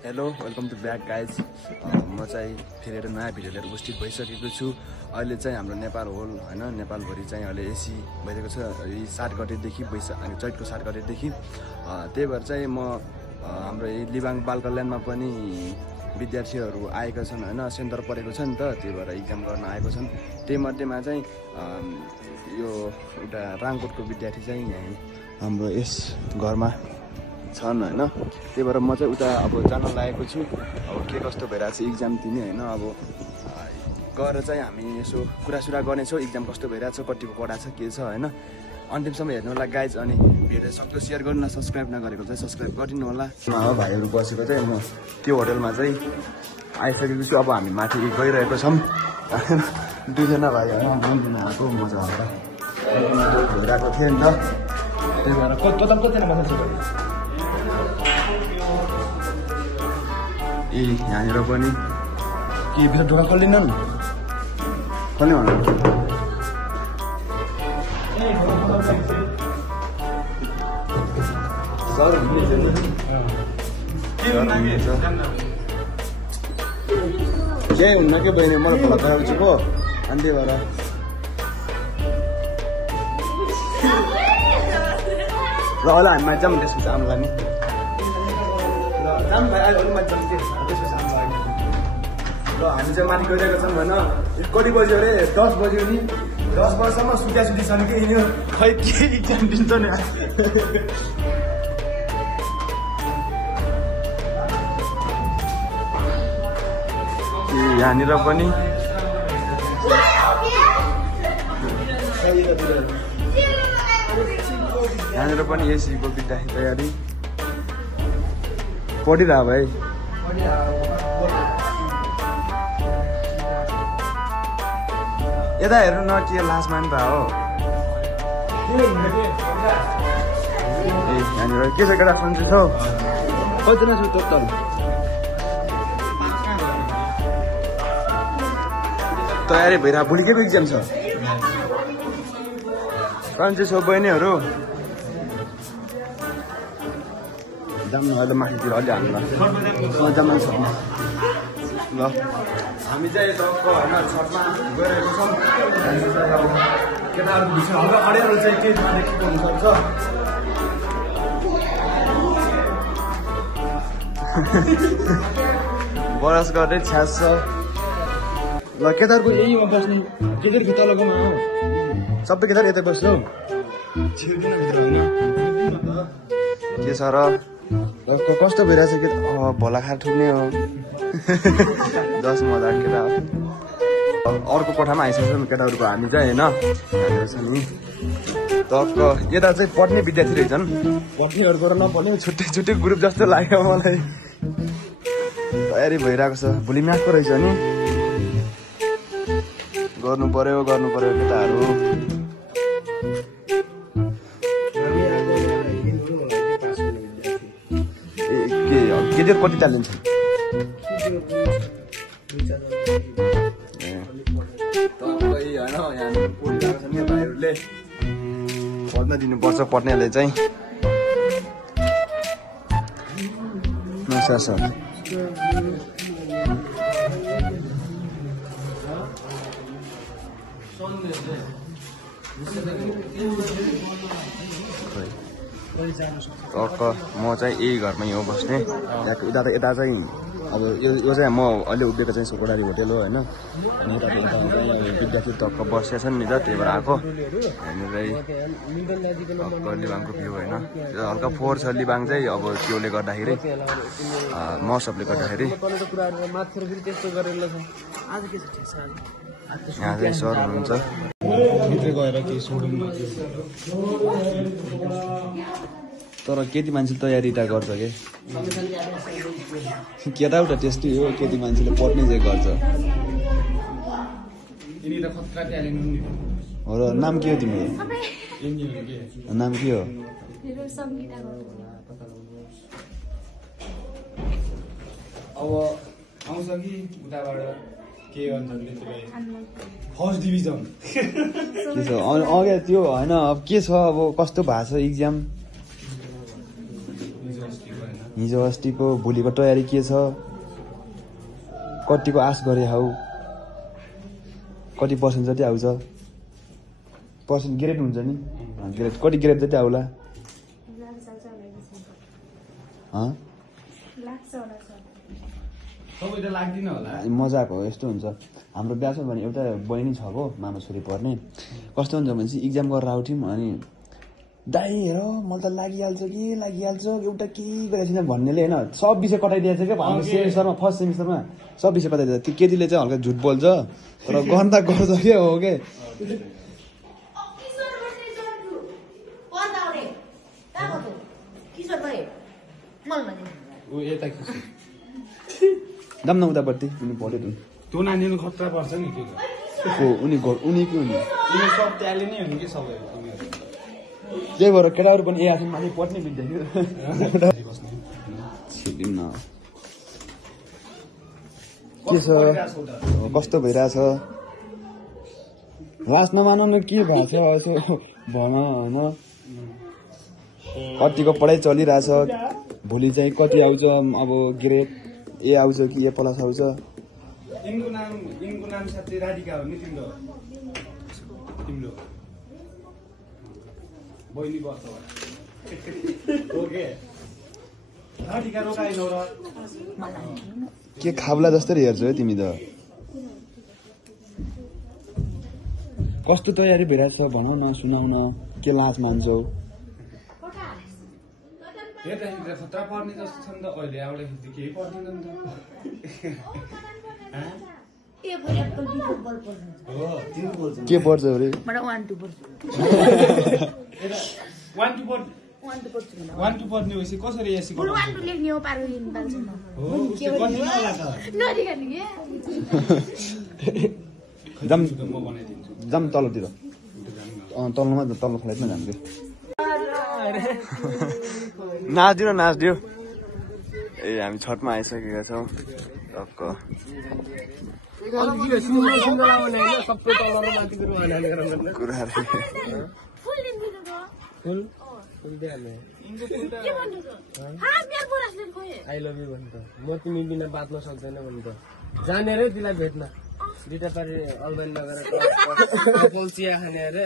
Hello welcome to back guys. म चाहिँ फेरि एउटा नयाँ भिडियो लिएर उपस्थित भइसकेको छु। अहिले चाहिँ हाम्रो नेपाल होल होइन नेपालभरि चाहिँ अहिले एसी भइरहेको छ यी 7 गतेदेखि अनि चैतको 7 गतेदेखि। त्यही भएर चाहिँ म हाम्रो यही लिबाङ बाल कल्याणमा पनि विद्यार्थीहरू आएका छन् होइन, सेन्टर परेको छ नि त, त्यही भएर इक्जाम गर्न आएको छन्। त्यही मध्येमा चाहिँ यो एउटा राङकोटको विद्यार्थी चाहिँ यहीँ हाम्रो यस घरमा छन् होइन। त्यही भएर म चाहिँ उता अब जान लागेको छु। अब के कस्तो भइरहेको छ इक्जाम दिने होइन, अब गएर चाहिँ हामी यसो कुरासुरा गर्नेछौँ इक्जाम कस्तो भइरहेको छ, कतिको कडा छ के छ होइन। अन्तिमसम्म हेर्नु होला गाइज। अनि भिडियो सक्दो सेयर गर्नु, सब्सक्राइब नगरेको चाहिँ सब्सक्राइब गरिदिनु होला। भाइहरू बसेको चाहिँ म त्यो होटलमा चाहिँ आइसकेको छु। अब हामी माथि गइरहेको छौँ दुईजना भाइ होइन, दुईजना आएको मजा आएर भइरहेको थिएँ नि त। त्यही भएर कतिजना बसेको छ ए यहाँनिर पनि के भित्र ढोका खोलिँदैन खोल्ने भन्नु केही हुन्न के बहिनी, मलाई खोला गराएको छु पो। अनि त्यही भएर ल अहिले हामी माथि जाऊँ त्यसपछि आउँला नि जाऊँ भाइ। अहिले माथि जाऊँ त्यसपछि आउँला ल। हामी चाहिँ माथि गइरहेको छौँ होइन। कति बज्यो अरे 10 बज्यो नि। 10 बजीसम्म सुत्या छन् कि यिनीहरू खै के इक्जाम दिन्छ नि। यहाँनिर पनि एसीको विद्यार्थी तयारी पढिरह भाइ। यता हेर्नु न के लास्टमा नि भए हो। ए यहाँनिर के छ केटा सन्चै छौ? कतिजना छु टोटल? तयारी भइरह। भोलि के को इक्जाम छ? सन्चै छौ बहिनीहरू? जाऊँ न अहिले माथितिर अलि हामीलाई जानु सक्नु ल। हामी चाहिँ टक्क होइन छतमा गइरहेको छौँ। केटाहरू भित्र हल्का अडियाहरू चाहिँ केही नदेखेको हुनसक्छ। बरस गर्दै छ्यास छ ल। केटाहरूको यहीमा बस्ने केटाहरूको तल गाउँमा हो सबै केटाहरू यतै बस्छौ के छ र कस्तो भइरहेछ के भोला खाएर ठुक्ने हो। 10 मजा केटा अर्को कोठामा आइसक्छौँ केटाहरूको हामी चाहिँ होइन। छ नि टक्क यता चाहिँ पढ्ने विद्यार्थी रहेछन्, पढ्नेहरूको र नपढ्ने छुट्टै छुट्टै ग्रुप जस्तो लाग्यो मलाई। तयारी भइरहेको छ। भोलि म्याथको रहेछ नि, गर्नु पर्यो केटाहरू। के कति ट्यालेन्ट छ? भाइहरूले पढ्न दिनुपर्छ पढ्नेहरूले चाहिँ। नसा टक्क म चाहिँ यही घरमै हो बस्ने। यता चाहिँ अब यो चाहिँ म अहिले उभिएको चाहिँ सोकोडारी होटेल हो होइन। अनि यता विद्यार्थी टक्क बसेका छन् नि त, त्यही भएर आएको। हामीलाई टक्क लिबाङको भ्यू होइन, हल्का फोहोर छ लिबाङ चाहिँ। अब त्योले गर्दाखेरि मौसमले गर्दाखेरि यहाँ चाहिँ सर हुनुहुन्छ भित्र गएर केही सोधौँ तर केटी मान्छे तयारी त गर्छ के केटाउटा टेस्टी हो। केटी मान्छेले पढ्ने चाहिँ गर्छ हो र। नाम के हो तिम्रो? नाम के हो? अब आउँछ कि उताबाट के फर्स्ट डिभिजन के छ अघि त्यो होइन। अब के छ अब कस्तो भएको छ इक्जाम? हिजो अस्तिको भोलिको तयारी के छ, कतिको आश गरे हौ, कति पर्सेन्ट जति आउँछ, पर्सेन्ट ग्रेड हुन्छ नि, ग्रेड कति ग्रेड जति आउला? मजाको हो, यस्तो हुन्छ। हाम्रो बिहामा भने एउटा बहिनी छ हो, मामा छोरी पर्ने, कस्तो हुन्छ भने चाहिँ इक्जाम गरेर आउँथ्यौँ अनि दाइ हेर मलाई त लागिहाल्छ एउटा केही गरेको छैन भन्नेले होइन सब विषय कटाइदिएको छ क्या हाम्रो सेमिस्टरमा, फर्स्ट सेमिस्टरमा सब विषय कटाइदिएको छ। त्यो केटीले चाहिँ हल्का झुट बोल्छ तर गर्दा गर्छ के हो के। दाम न उतापट्टि उनी पढ्यो त्यो नानीहरू खतरा पर्छ नि त्यो उनी के हुने सब त्याले नै हुने कि सबै। त्यही भएर केटाहरू पनि आफ्नो माथि पढ्ने बित्दैन के छ कस्तो भइरहेछ लास नमानौ न के भएको छ यसो भन होइन। कतिको पढाइ चलिरहेछ, भोलि चाहिँ कति आउँछ, अब ग्रेड ए आउँछ कि ए प्लस आउँछ। यिनको नाम साथै राधिका हो नि तिम्रो बहिनी बस्छ ओके राधिका रोकाइनौ र के खाब्ला जस्तै हेर्छौ है तिमी त। कस्तो तयारी भइरहेछ भन न, सुनाउन, के लाज मान्छौ? खतरा पर्ने जस्तो छ नि त अहिले आउँदाखेरि केही पर्दैन नि त। के पर्छ अरे? 1 2 पर्ने भएपछि कसरी एसी जाम तलतिर तल्लोमा तल्लो फ्लाइटमा जान्छु। नाच्दियो ए हामी छठमा आइसकेका छौँ टक्क। आई लभ यु भन्नु त म तिमी बिना बाँच्न सक्दैन भन्नु त जानेरै तिमीलाई भेट्न दुईटा पारि अलबाइन लगेर चिया खाने अरे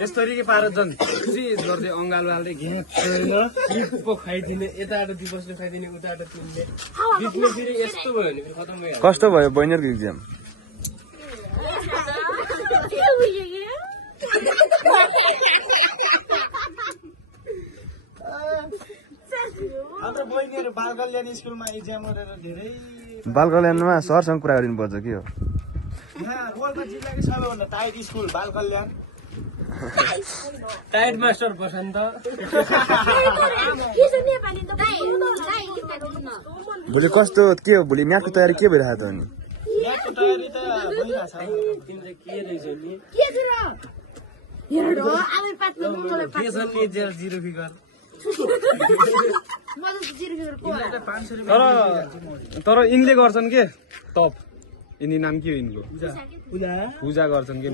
यस्तरी के पार झन् चिज गर्दै अङ्गाल हाल्दै घ्याप पो खाइदिने यताबाट दिवसले खाइदिने उताबाट तिमीले बिचमा फेरि यस्तो भयो भने फेरि खतम भइहाल्छ। कस्तो भयो बहिनीहरूको इक्जाम? हाम्रो बहिनीहरू बाल कल्याण स्कुलमा इक्जाम गरेर धेरै बाल कल्याणमा सरसँग कुरा गरिनुपर्छ के हो? यहाँ रोल्पा जिल्लाकै सबैभन्दा टाइट स्कुल बाल कल्याण। टाइट मास्टर बसन्त भोलि कस्तो के हो? भोलि म्याथको तयारी के भइरहेको त अनि? म्याथको तयारी त भइरहेछ। तिमीले के रहेछौ नि जिरो फिगर तर यिनले गर्छन् के टप यिनी नाम के हो यिनको पूजा गर्छन् के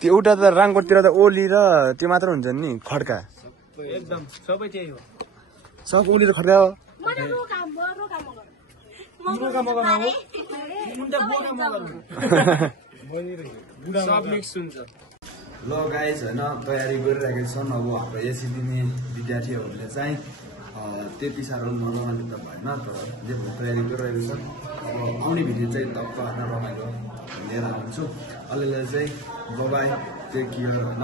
त्यो एउटा त राङकोटतिर त ओली र त्यो मात्र हुन्छ नि खड्का एकदम सबै त्यही हो। सब ओली र खड्का हो। सब मिक्स हुन्छ। ल गाइज होइन तयारी गरिरहेका छन्। अब हाम्रो एसी दिने विद्यार्थीहरूले चाहिँ त्यति साह्रो नरमाइलो त भएन तर जे तयारी गरिरहेको छ। अब आउने भिडियो चाहिँ टक्क होइन रमाइलो लिएर आउँछु। अलिअलि चाहिँ बबाई टेक केयर होइन।